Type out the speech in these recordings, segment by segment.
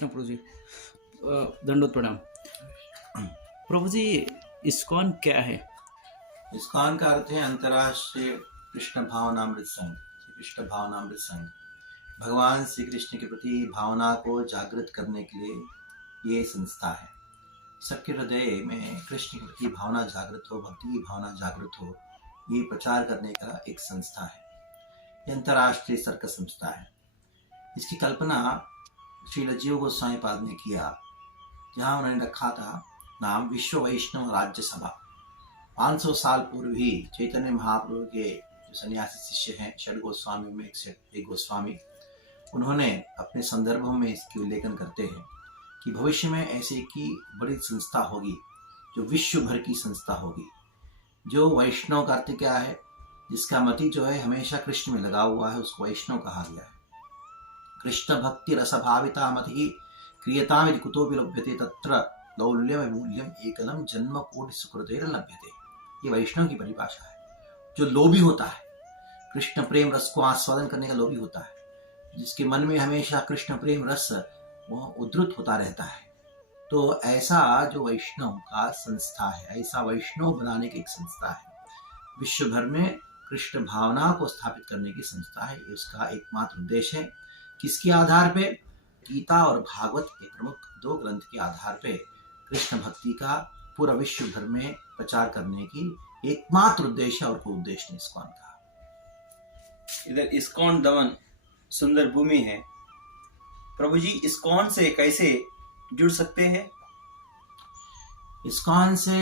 कृष्ण प्रभु जी। दंडोत प्रणाम। प्रभु जी, इस्कॉन क्या है? इस्कॉन का अर्थ है अंतर्राष्ट्रीय कृष्ण भावनामृत संघ। श्री कृष्ण भावनामृत संघ भगवान श्री कृष्ण के प्रति भावना को जागृत करने के लिए ये संस्था है। सबके हृदय में कृष्ण के प्रति भावना जागृत हो, भक्ति की भावना जागृत हो, ये प्रचार करने का एक संस्था है। ये अंतर्राष्ट्रीय स्तर का संस्था है। इसकी कल्पना श्री जीव गोस्वामी पाद ने किया, जहाँ उन्होंने रखा था नाम विश्व वैष्णव राज्य सभा। 500 साल पूर्व ही चैतन्य महाप्रभु के जो सन्यासी शिष्य हैं, षड गोस्वामी में एक गोस्वामी, उन्होंने अपने संदर्भों में इसकी उल्लेखन करते हैं कि भविष्य में ऐसे की बड़ी संस्था होगी जो विश्व भर की संस्था होगी। जो वैष्णव का अर्थ क्या है? जिसका मति जो है हमेशा कृष्ण में लगा हुआ है, उसको वैष्णव कहा गया है। कृष्ण भक्ति रसभाविता मति क्रियता में कुतो विलभ्यते तत्र लौल्यम मूल्यम एकलम जन्म कोटि सुकृतेर लभ्यते। ये वैष्णव की परिभाषा है। जो लोभी होता है, कृष्ण प्रेम रस को आस्वादन करने का लोभी होता है, जिसके मन में हमेशा कृष्ण प्रेम रस वो उद्धृत होता रहता है, तो ऐसा जो वैष्णव का संस्था है, ऐसा वैष्णव बनाने की एक संस्था है। विश्व भर में कृष्ण भावना को स्थापित करने की संस्था है। उसका एकमात्र उद्देश्य है। किसके आधार पे? गीता और भागवत के प्रमुख 2 ग्रंथ के आधार पे कृष्ण भक्ति का पूरा विश्व भर में प्रचार करने की एकमात्र उद्देश्य और कोई उद्देश्य नहीं इस्कॉन का। इधर इस्कॉन दमन सुंदर भूमि है। प्रभु जी, इस्कॉन से कैसे जुड़ सकते हैं? इस्कॉन से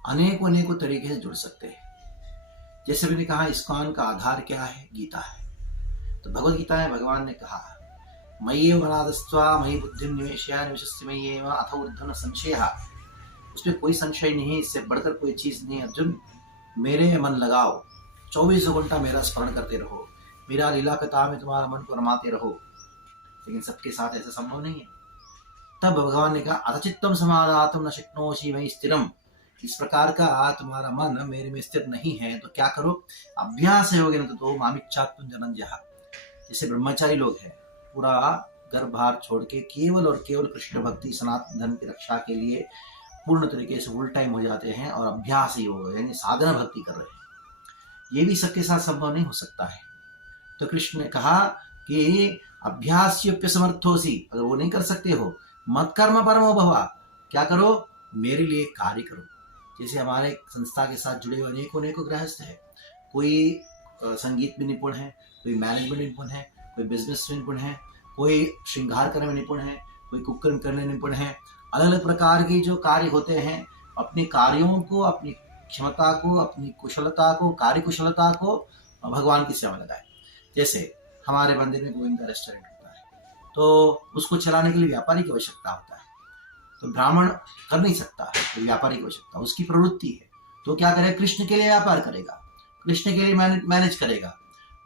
अनेकों तरीके से जुड़ सकते हैं। जैसे मैंने कहा, इस्कॉन का आधार क्या है? गीता है। तो भगवद गीता में भगवान ने कहा, मय्येव मनादस्त्वा मयि बुद्धिं निवेशय निवसस्ति मय्येव अथ ऊर्ध्वं न संशयः। उसमें कोई संशय नहीं है, इससे बढ़कर कोई चीज नहीं है। अर्जुन, मेरे मन लगाओ, 24 घंटा मेरा स्मरण करते रहो, मेरा लीला कथा में तुम्हारा मन को रमाते रहो। लेकिन सबके साथ ऐसा संभव नहीं है। तब भगवान ने कहा, अथचित्तम समाधातुं न शक्नोषि मयि स्थिरम। इस प्रकार का तुम्हारा मन मेरे में स्थिर नहीं है, तो क्या करो? अभ्यास योगेन ततो मामिच्छातुं धनंजय। जैसे ब्रह्मचारी लोग हैं, पूरा घर बार छोड़ के केवल और केवल कृष्ण भक्ति सनातन धर्म की रक्षा के लिए पूर्ण तरीके से फुल टाइम हो जाते हैं और अभ्यास योग यानी साधना भक्ति कर रहे हैं। ये भी सबके साथ संभव नहीं हो सकता है। तो कृष्ण ने कहा कि अभ्यास्योप्य समर्थोसी। अगर वो नहीं कर सकते हो, मत कर्म परमो भव। क्या करो? मेरे लिए कार्य करो। जैसे हमारे संस्था के साथ जुड़े हुए अनेकों गृहस्थ है। कोई संगीत में निपुण है, कोई मैनेजमेंट निपुण है, कोई बिजनेस में निपुण है, कोई श्रृंगार करने में निपुण है, कोई कुकिंग करने में निपुण है। अलग अलग प्रकार के जो कार्य होते हैं, अपने कार्यों को, अपनी क्षमता को, अपनी कुशलता को, कार्य कुशलता को भगवान की सेवा में लगाए। जैसे हमारे मंदिर में गोविंदा रेस्टोरेंट होता है, तो उसको चलाने के लिए व्यापारी की आवश्यकता होता है। तो ब्राह्मण कर नहीं सकता, तो व्यापारी की आवश्यकता, उसकी प्रवृत्ति है। तो क्या करेगा? कृष्ण के लिए व्यापार करेगा, कृष्ण के लिए मैनेज करेगा।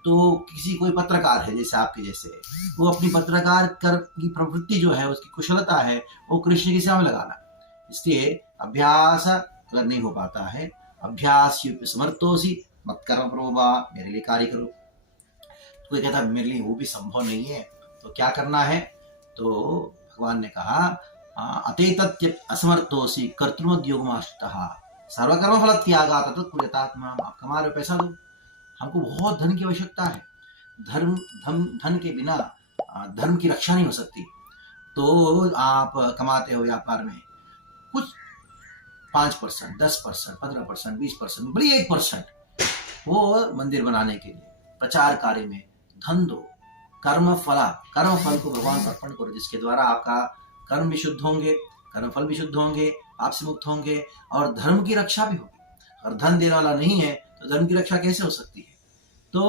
तो किसी कोई पत्रकार है, जैसे आपके जैसे, वो अपनी पत्रकार कर की प्रवृत्ति जो है, उसकी कुशलता है, वो कृष्ण की सेवा में लगाना। इसलिए अभ्यास अगर नहीं हो पाता है, अभ्यास समर्थोसी मत कर्म प्रोभा, मेरे लिए कार्य करो। तो कोई कहता मेरे लिए वो भी संभव नहीं है, तो क्या करना है? तो भगवान ने कहा, अतेतत्य असमर्थोसी कर्तृमोद्योगमाश्रितः सर्वकर्म फल त्यागा तत्पुर्यतात्मा। आप कमा रहे हो, पैसा दो। हमको बहुत धन की आवश्यकता है। धन के बिना धर्म की रक्षा नहीं हो सकती। तो आप कमाते हो व्यापार में कुछ 5%, 10%, 15%, 20%, बड़ी 1% वो मंदिर बनाने के लिए, प्रचार कार्य में धन दो। कर्म फल को भगवान को अर्पण करो, जिसके द्वारा आपका कर्म भी शुद्ध होंगे, कर्म फल भी शुद्ध होंगे, आपसे मुक्त होंगे और धर्म की रक्षा भी होगी। और धन देने वाला नहीं है तो धर्म की रक्षा कैसे हो सकती है? तो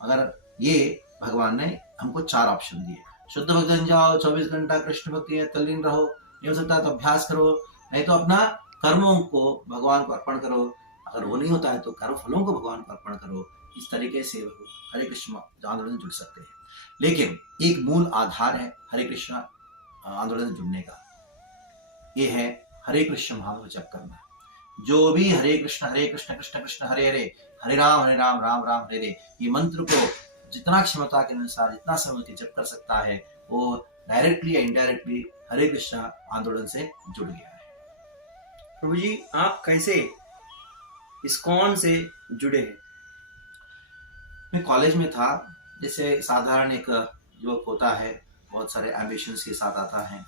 अगर ये भगवान ने हमको 4 ऑप्शन दिए। शुद्ध भक्त बन जाओ, 24 घंटा कृष्ण भक्ति में तल्लीन रहो, नहीं हो सकता तो अभ्यास करो, नहीं तो अपना कर्मों को भगवान को अर्पण करो। अगर वो नहीं होता है तो कर्म फलों को भगवान को अर्पण करो। इस तरीके से हरे कृष्ण आंदोलन जुड़ सकते हैं। लेकिन एक मूल आधार है हरे कृष्ण आंदोलन जुड़ने का, ये है हरे कृष्ण महामंत्र जप करना। जो भी हरे कृष्ण कृष्ण कृष्ण हरे हरे, हरे राम राम राम हरे हरे, ये मंत्र को जितना क्षमता के अनुसार जितना समय के जप कर सकता है, वो डायरेक्टली या इनडायरेक्टली हरे कृष्णा आंदोलन से जुड़ गया है। प्रभु जी, आप कैसे इस्कॉन से जुड़े हैं? मैं कॉलेज में था, जैसे साधारण एक युवक होता है, बहुत सारे एम्बिशंस के साथ आता है।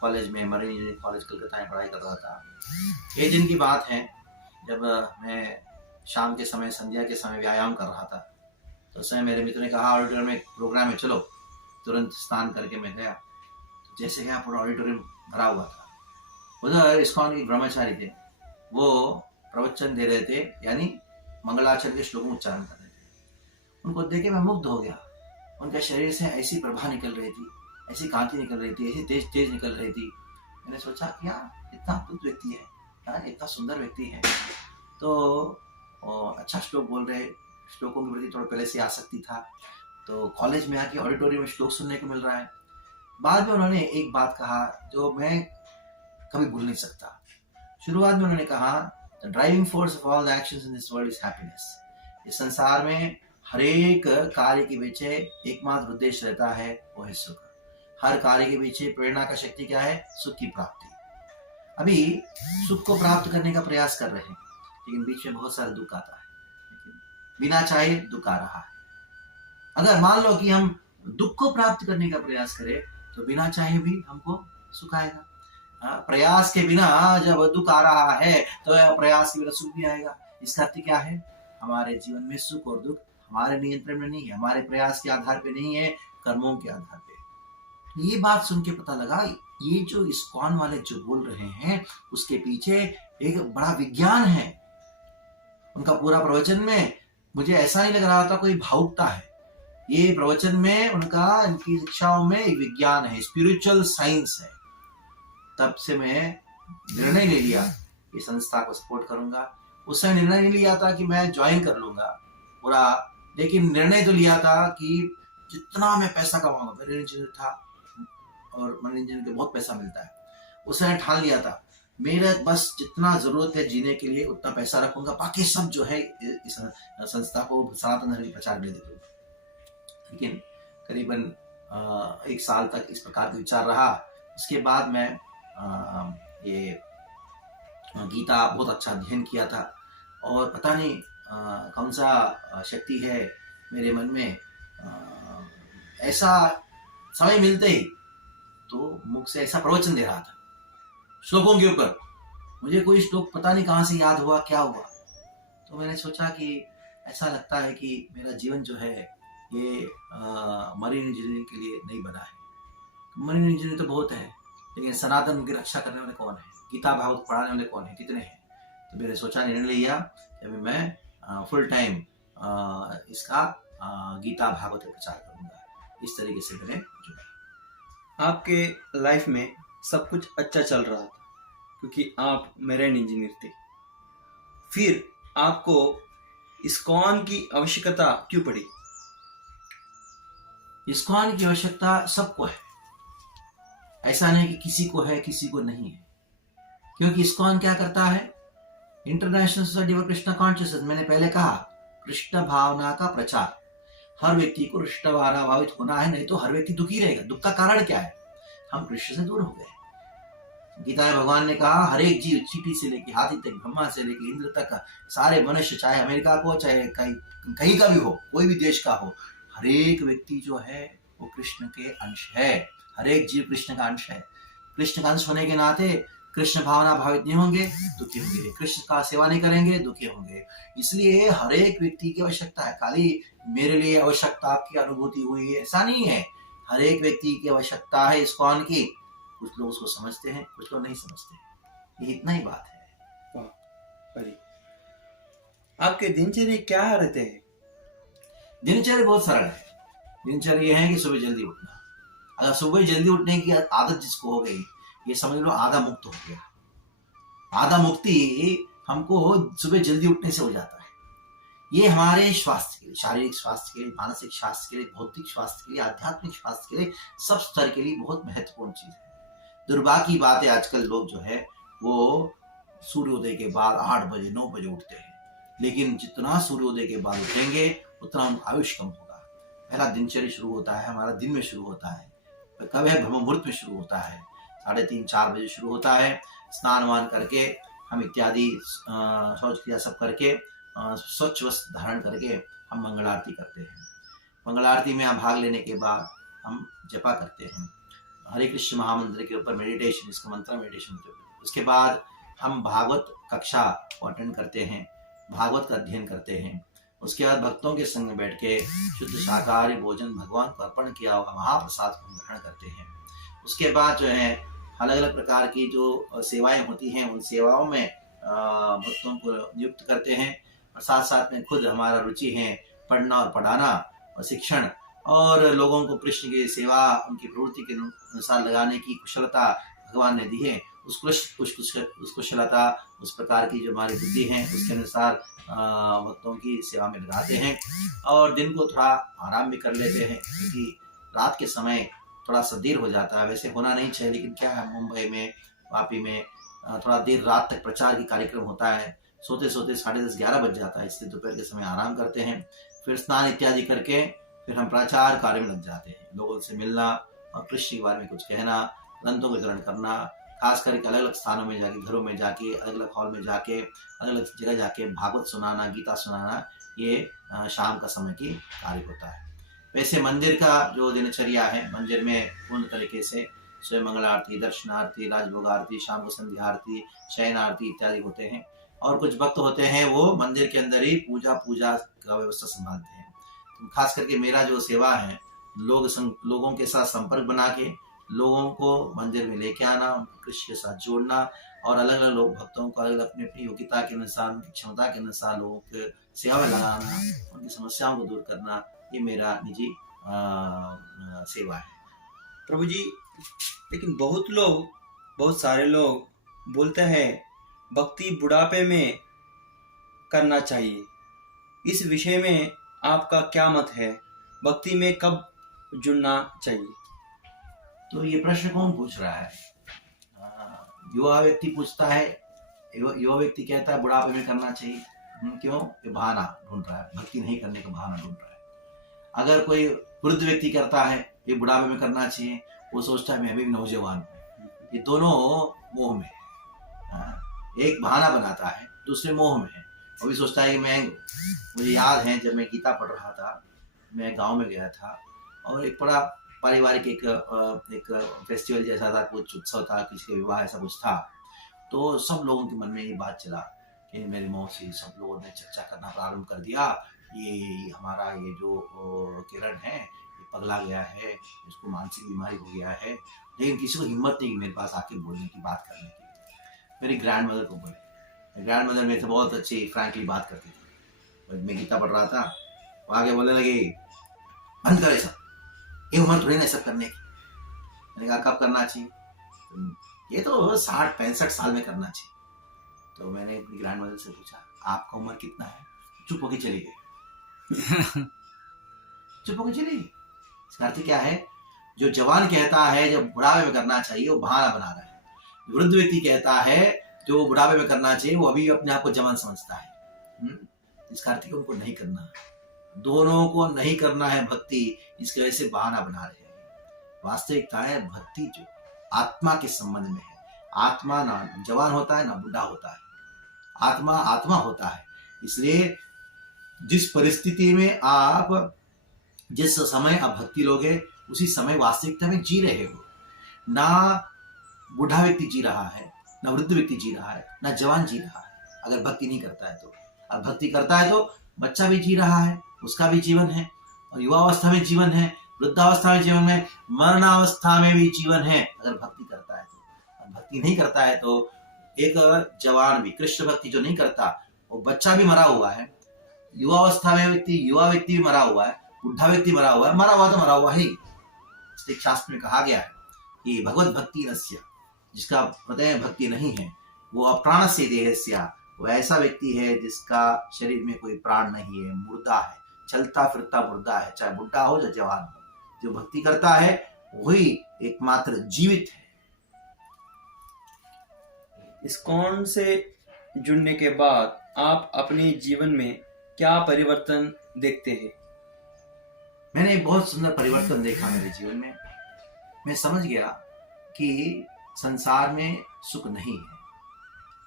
कॉलेज में मरीन इंजीनियरिंग कॉलेज कलकत्ता में पढ़ाई कर रहा था। एक दिन की बात है, जब मैं शाम के समय, संध्या के समय व्यायाम कर रहा था, तो उस समय मेरे मित्र ने कहा ऑडिटोरियम में एक प्रोग्राम है, चलो। तुरंत स्नान करके मैं गया। तो जैसे गया, पूरा ऑडिटोरियम भरा हुआ था। उधर इस्कॉन के ब्रह्मचारी थे, वो प्रवचन दे रहे थे, यानी मंगलाचरण के श्लोक उच्चारण कर रहे थे। उनको देख के मैं मुग्ध हो गया। उनके शरीर से ऐसी प्रभा निकल रही थी, ऐसी कांति निकल रही थी, ऐसी तेज तेज निकल रही थी। मैंने सोचा कि यार इतना अद्भुत व्यक्ति है, यार इतना सुंदर व्यक्ति है, तो अच्छा श्लोक बोल रहे। श्लोकों के प्रति थोड़ा पहले से आसक्ति था, तो कॉलेज में आके ऑडिटोरियम में श्लोक सुनने को मिल रहा है। बाद में उन्होंने एक बात कहा जो मैं कभी भूल नहीं सकता। शुरुआत में उन्होंने कहा, the driving force of all the actions in this world is happiness. इस संसार में हर एक कार्य के पीछे एकमात्र उद्देश्य रहता है, वो है सुख। हर कार्य के पीछे प्रेरणा का शक्ति क्या है? सुख की प्राप्ति। अभी सुख को प्राप्त करने का प्रयास कर रहे हैं, लेकिन बीच में बहुत सारा दुख आता है, बिना चाहे दुख आ रहा है। अगर मान लो कि हम दुख को प्राप्त करने का प्रयास करें, तो बिना चाहे भी हमको सुख आएगा। प्रयास के बिना जब दुख आ रहा है, तो प्रयास के बिना सुख भी आएगा। इसका अर्थ क्या है? हमारे जीवन में सुख और दुख हमारे नियंत्रण में नहीं है, हमारे प्रयास के आधार पे नहीं है, कर्मों के आधार पे। ये बात सुन के पता लगा, ये जो इस्कॉन वाले जो बोल रहे हैं, उसके पीछे एक बड़ा विज्ञान है। उनका पूरा प्रवचन में मुझे ऐसा नहीं लग रहा था कोई भावुकता है। ये प्रवचन में उनका, इनकी शिक्षाओं में एक विज्ञान है, स्पिरिचुअल साइंस है। तब से मैं निर्णय ले लिया कि संस्था को सपोर्ट करूंगा। उस समय निर्णय नहीं लिया था कि मैं ज्वाइन कर लूंगा पूरा, लेकिन निर्णय तो लिया था कि जितना मैं पैसा कमाऊंगा। मरीन इंजीनियर था और मरीन इंजीनियर के बहुत पैसा मिलता है। उस समय ठान लिया था, मेरा बस जितना जरूरत है जीने के लिए उतना पैसा रखूंगा, बाकी सब जो है इस संस्था को सनातन धर्म के प्रचार में दे दूंगा। लेकिन करीबन 1 साल तक इस प्रकार का विचार रहा। उसके बाद मैं ये गीता बहुत अच्छा अध्ययन किया था, और पता नहीं कौन सा शक्ति है मेरे मन में, ऐसा समय मिलते ही तो मुख से ऐसा प्रवचन दे रहा था श्लोकों के ऊपर। मुझे कोई श्लोक पता नहीं कहाँ से याद हुआ, क्या हुआ, तो मैंने सोचा कि ऐसा लगता है कि मेरा जीवन जो है ये मरीन इंजीनियरिंग के लिए नहीं बना है। मरीन इंजीनियरिंग तो बहुत है, लेकिन सनातन की रक्षा करने वाले कौन है? गीता भागवत पढ़ाने वाले कौन है? कितने हैं? तो मैंने सोचा, निर्णय लिया कि मैं फुल टाइम इसका गीता भागवत का प्रचार करूंगा। इस तरीके से मैंने जुड़ा। आपके लाइफ में सब कुछ अच्छा चल रहा था क्योंकि आप मेरीन इंजीनियर थे, फिर आपको इस्कॉन की आवश्यकता क्यों पड़ी? इस्कॉन की आवश्यकता सबको है, ऐसा नहीं कि किसी को है किसी को नहीं है। क्योंकि इस्कॉन क्या करता है? International society for Krishna consciousness, मैंने पहले कहा, कृष्ण भावना का प्रचार। हर व्यक्ति को कृष्ण भावित होना है, नहीं तो हर व्यक्ति दुखी रहेगा। दुख का कारण क्या है? हम कृष्ण से दूर हो गए। गीता में भगवान ने कहा, हर एक जीव, चींटी से लेके हाथी तक, ब्रह्मा से लेके इंद्र तक, सारे मनुष्य, चाहे अमेरिका को, चाहे कहीं का भी हो, कोई भी देश का हो, हर एक व्यक्ति जो है वो कृष्ण के अंश है। हर एक जीव कृष्ण का अंश है। कृष्ण का अंश होने के नाते कृष्ण भावना भावित नहीं होंगे, दुखी होंगे। कृष्ण का सेवा नहीं करेंगे, दुखी होंगे। इसलिए हर एक व्यक्ति की आवश्यकता है। खाली मेरे लिए आवश्यकता आपकी अनुभूति हुई है ऐसा नहीं है, हर एक व्यक्ति की आवश्यकता है इस्कॉन की। कुछ लोग उसको समझते हैं, कुछ लोग नहीं समझते। ये इतना ही बात है। अरे, आपके दिनचर्या क्या रहते हैं? दिनचर्या बहुत सरल है। दिनचर्या ये है कि सुबह जल्दी उठना। अगर सुबह जल्दी उठने की आदत जिसको हो गई, ये समझ लो आधा मुक्त हो गया। आधा मुक्ति हमको सुबह जल्दी उठने से हो जाता है। ये हमारे स्वास्थ्य के लिए, शारीरिक स्वास्थ्य के लिए, मानसिक स्वास्थ्य के लिए, भौतिक स्वास्थ्य के लिए, आध्यात्मिक स्वास्थ्य के लिए, सब स्तर के लिए बहुत महत्वपूर्ण चीज है। दुर्भाग्य की बात है, आजकल लोग जो है वो सूर्योदय के बाद 8 बजे 9 बजे उठते हैं, लेकिन जितना सूर्योदय के बाद उठेंगे उतना उनका आयुष कम होगा। पहला दिनचर्या शुरू होता है हमारा दिन में शुरू होता है कब है? ब्रह्म मुहूर्त में शुरू होता है, 3:30-4 बजे शुरू होता है। स्नान वान करके हम इत्यादि शौच क्रिया सब करके स्वच्छ वस्त्र धारण करके हम मंगल आरती करते हैं। मंगल आरती में हम भाग लेने के बाद हम जपा करते हैं हरे कृष्ण महामंत्र के ऊपर मेडिटेशन, इसका मंत्र मेडिटेशन के ऊपर। उसके बाद हम भागवत कक्षा को अटेंड करते हैं, भागवत का अध्ययन करते हैं। उसके बाद भक्तों के संग में बैठ के शुद्ध शाकाहारी भोजन भगवान को अर्पण किया हुआ महाप्रसाद को ग्रहण करते हैं। उसके बाद जो है अलग अलग प्रकार की जो सेवाएं होती हैं उन सेवाओं में भक्तों को नियुक्त करते हैं, और साथ साथ में खुद हमारा रुचि है पढ़ना और पढ़ाना और शिक्षण, और लोगों को कृष्ण की सेवा उनकी प्रवृत्ति के अनुसार लगाने की कुशलता भगवान ने दी है। उस कुशलता, उस प्रकार की जो हमारी बुद्धि है उसके अनुसार भक्तों की सेवा में लगाते हैं। और दिन को थोड़ा आराम भी कर लेते हैं, क्योंकि रात के समय थोड़ा सा देर हो जाता है। वैसे होना नहीं चाहिए, लेकिन क्या है, मुंबई में, वापी में थोड़ा देर रात तक प्रचार की कार्यक्रम होता है। सोते सोते 10:30-11 बज जाता है, इसलिए दोपहर के समय आराम करते हैं। फिर स्नान इत्यादि करके फिर हम प्रचार कार्य में लग जाते हैं। लोगों से मिलना और कृष्ण के बारे में कुछ कहना, ग्रंथों का ग्रहण करना, खास करके अलग अलग स्थानों में जाके, घरों में जाके, अलग अलग हॉल में जाके, अलग अलग जगह जाके भागवत सुनाना, गीता सुनाना, ये शाम का समय की कार्य होता है। वैसे मंदिर का जो दिनचर्या है, मंदिर में पूर्ण तरीके से स्वयं मंगल आरती, दर्शन आरती, राजभोग आरती, शाम को संध्या आरती, शयन आरती इत्यादि होते हैं। और कुछ भक्त होते हैं वो मंदिर के अंदर ही पूजा का व्यवस्था संभालते हैं। तो खास करके मेरा जो सेवा है, लोगों के साथ संपर्क बना के लोगों को मंदिर में लेके आना, कृष्ण के साथ जोड़ना, और अलग अलग लोग भक्तों को अलग अलग अपनी अपनी योग्यता के अनुसार, उनकी क्षमता के अनुसार लोगों के सेवा में लगाना, उनकी समस्याओं को दूर करना, ये मेरा निजी सेवा है। प्रभु जी, लेकिन बहुत सारे लोग बोलते हैं भक्ति बुढ़ापे में करना चाहिए। इस विषय में आपका क्या मत है? भक्ति में कब जुड़ना चाहिए? तो ये प्रश्न कौन पूछ रहा है? युवा व्यक्ति पूछता है। युवा व्यक्ति कहता है बुढ़ापे में करना चाहिए। क्यों? ये बहाना ढूंढ रहा है, भक्ति नहीं करने का बहाना ढूंढ रहा है। अगर कोई वृद्ध व्यक्ति करता है ये बुढ़ापे में करना चाहिए, वो सोचता है मैं भी नौजवान हूँ। ये दोनों मोह में है। एक बहाना बनाता है, दूसरे मोह में है। वो भी सोचता है कि मुझे याद है जब मैं गीता पढ़ रहा था, मैं गांव में गया था और एक बड़ा पारिवारिक एक फेस्टिवल जैसा था, कुछ उत्सव था, किसी का विवाह ऐसा कुछ था। तो सब लोगों के मन में ये बात चला कि मेरी मौसी, सब लोगों ने चर्चा करना प्रारंभ कर दिया, ये हमारा ये जो किरण है ये पगला गया है, इसको मानसिक बीमारी हो गया है। लेकिन किसी को हिम्मत नहीं मेरे पास आके बोलने की, बात करने की। मेरी ग्रैंड मदर को बोले, ग्रैंड मदर मेरे से बहुत अच्छी फ्रैंकली बात करती थी। मैं गीता पढ़ रहा था, वो आगे बोलने लगी बंद करे सब, ये उम्र थोड़ी ना सब करने की। मैंने कहा कब करना चाहिए? ये तो 60-65 साल में करना चाहिए। तो मैंने अपनी ग्रैंड मदर से पूछा आपका उम्र कितना है? चुप होकर चली गई। चुप होकर चली गई। इसका अर्थ क्या है? जो जवान कहता है जब बुढ़ापे में करना चाहिए वो बहाना बना रहा है। वृद्ध व्यक्ति कहता है जो बुढ़ापे में करना चाहिए वो अभी अपने आप को जवान समझता है। इसका अर्थ उनको नहीं करना, दोनों को नहीं करना है भक्ति, इसकी वजह से बहाना बना रहे हैं। वास्तविकता है भक्ति जो आत्मा के संबंध में है। आत्मा ना जवान होता है ना बुढ़ा होता है, आत्मा आत्मा होता है। इसलिए जिस परिस्थिति में आप जिस समय आप भक्ति लोगे उसी समय वास्तविकता में जी रहे हो। ना बूढ़ा व्यक्ति जी रहा है, ना वृद्ध व्यक्ति जी रहा है, ना जवान जी रहा है अगर भक्ति नहीं करता है तो। अब भक्ति करता है तो बच्चा भी जी रहा है, उसका भी जीवन है, और युवावस्था में जीवन है, वृद्धावस्था में जीवन है, मरणावस्था में भी जीवन है अगर भक्ति करता है तो। भक्ति नहीं करता है तो एक जवान भी, कृष्ण भक्ति जो नहीं करता वो बच्चा भी मरा हुआ है, युवावस्था में युवा व्यक्ति भी मरा हुआ है, बुढ़ा व्यक्ति मरा हुआ है, मरा हुआ तो मरा हुआ ही। इसलिए शास्त्र में कहा गया है कि भगवत भक्ति नस्य, जिसका हृदय भक्ति नहीं है वो अप्राण से देहस्या, वो ऐसा व्यक्ति है जिसका शरीर में कोई प्राण नहीं है, मुर्दा है, चलता फिरता मुर्दा है, चाहे बुढ़ा हो या जवान हो। जो भक्ति करता है वही एकमात्र जीवित है। इस्कॉन से जुड़ने के बाद आप अपने जीवन में क्या परिवर्तन देखते हैं? मैंने एक बहुत सुंदर परिवर्तन देखा मेरे जीवन में। मैं समझ गया कि संसार में सुख नहीं है।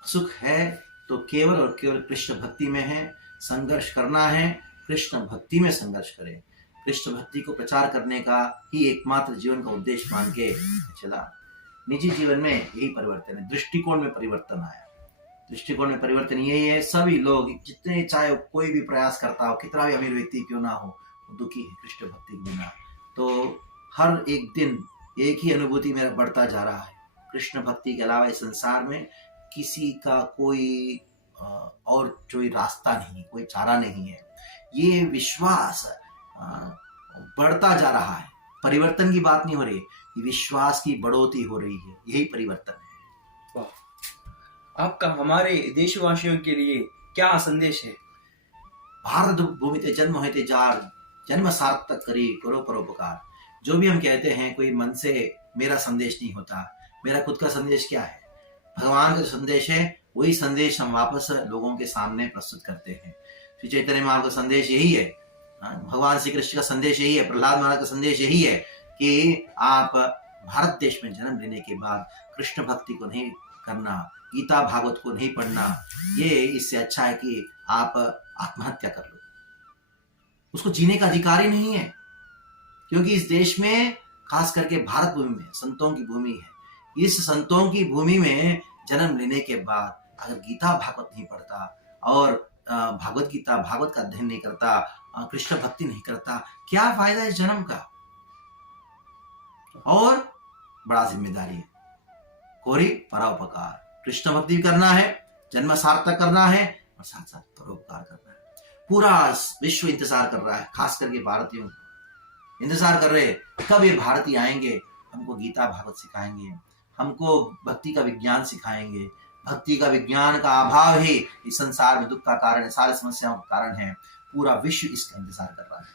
सुख है तो केवल और केवल कृष्ण भक्ति में है। संघर्ष करना है, कृष्ण भक्ति में संघर्ष करें। कृष्ण भक्ति को प्रचार करने का ही एकमात्र जीवन का उद्देश्य मान के चला। निजी जीवन में यही परिवर्तन है, दृष्टिकोण में परिवर्तन आया। दृष्टिकोण में परिवर्तन यही है, सभी लोग जितने चाहे कोई भी प्रयास करता हो, कितना भी अमीर व्यक्ति क्यों ना हो, वो दुखी है कृष्ण भक्ति के बिना। तो हर एक दिन एक ही अनुभूति मेरा बढ़ता जा रहा है, कृष्ण भक्ति के अलावा इस संसार में किसी का कोई और कोई रास्ता नहीं, कोई चारा नहीं है। ये विश्वास बढ़ता जा रहा है। परिवर्तन की बात नहीं हो रही, ये विश्वास की बढ़ोतरी हो रही है, यही परिवर्तन है। वाह, आपका हमारे देशवासियों के लिए क्या संदेश है? भारत भूमि ते जन्म है ते जार, जन्म सार्थक करी करो परोपकार। जो भी हम कहते हैं कोई मन से मेरा संदेश नहीं होता। मेरा खुद का संदेश क्या है? भगवान का संदेश है, वही संदेश हम वापस लोगों के सामने प्रस्तुत करते हैं। श्री चैतन्य महाप्रभु का संदेश यही है, भगवान श्री कृष्ण का संदेश यही है, प्रहलाद महाराज का संदेश यही है कि आप भारत देश में जन्म लेने के बाद कृष्ण भक्ति को नहीं करना, गीता भागवत को नहीं पढ़ना, ये इससे अच्छा है कि आप आत्महत्या कर लो। उसको जीने का अधिकार ही नहीं है, क्योंकि इस देश में खास करके भारत भूमि में संतों की भूमि है। इस संतों की भूमि में जन्म लेने के बाद अगर गीता भागवत नहीं पढ़ता और भागवत गीता भागवत का अध्ययन नहीं करता, कृष्ण भक्ति नहीं करता, क्या फायदा इस जन्म का? और बड़ा जिम्मेदारी है, कोरी परोपकार। कृष्ण भक्ति भी करना है, जन्म सार्थक करना है और साथ साथ परोपकार करना है। पूरा विश्व इंतजार कर रहा है, खास करके भारतीयों इंतजार कर रहे कब ये भारतीय आएंगे, हमको गीता भागवत सिखाएंगे, हमको भक्ति का विज्ञान सिखाएंगे। भक्ति का विज्ञान का अभाव ही इस संसार में दुख का कारण है, सारी समस्याओं का कारण है। पूरा विश्व इसका इंतजार कर रहा है।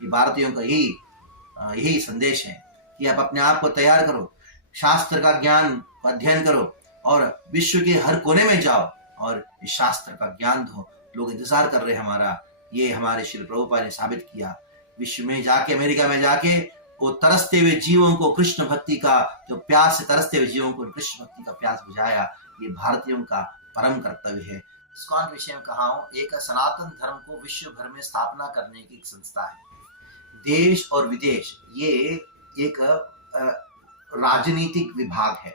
ये भारतीयों का यही संदेश है कि आप अपने आप को तैयार करो, शास्त्र का ज्ञान अध्ययन करो और विश्व के हर कोने में जाओ और इस शास्त्र का ज्ञान दो। लोग इंतजार कर रहे हैं हमारा। ये हमारे श्री प्रभुपाद ने साबित किया। विश्व में जाके, अमेरिका में जाके वो तरसते हुए जीवों को कृष्ण भक्ति का, जो प्यास से तरसते हुए जीवों को कृष्ण भक्ति का प्यास बुझाया। ये भारतीयों का परम कर्तव्य है। इस्कॉन के विषय में कहा हूं, एक सनातन धर्म को विश्व भर में स्थापना करने की एक संस्था है। देश और विदेश ये एक राजनीतिक विभाग है।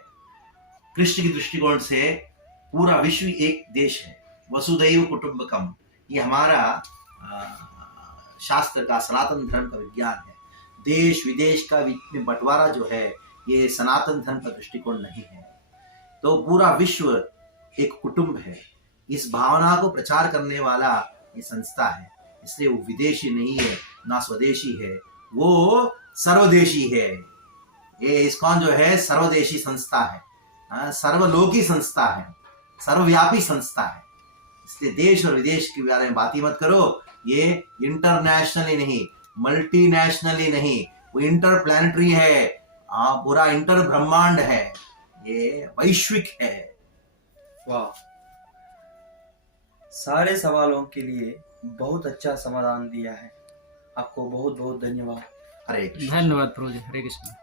कृष्ण की दृष्टिकोण से पूरा विश्व एक देश है। वसुधैव कुटुंबकम, ये हमारा शास्त्र का, सनातन धर्म का विज्ञान है। देश विदेश का में बंटवारा जो है, ये सनातन धर्म का दृष्टिकोण नहीं है। तो पूरा विश्व एक कुटुंब है। इस भावना को प्रचार करने वाला ये संस्था है। इसलिए वो विदेशी नहीं है, ना स्वदेशी है, वो सर्वदेशी है। ये इस्कॉन जो है सर्वदेशी संस्था है, सर्वलोकी संस्था है, सर्वव्यापी संस्था है। इसलिए देश और विदेश के बारे में बात ही मत करो। ये इंटरनेशनली नहीं, मल्टीनेशनली नहीं, वो इंटरप्लैनेटरी है, पूरा इंटर ब्रह्मांड है, ये वैश्विक है। वाह, सारे सवालों के लिए बहुत अच्छा समाधान दिया है। आपको बहुत बहुत धन्यवाद। हरे कृष्ण। धन्यवाद प्रभु जी। हरे कृष्ण।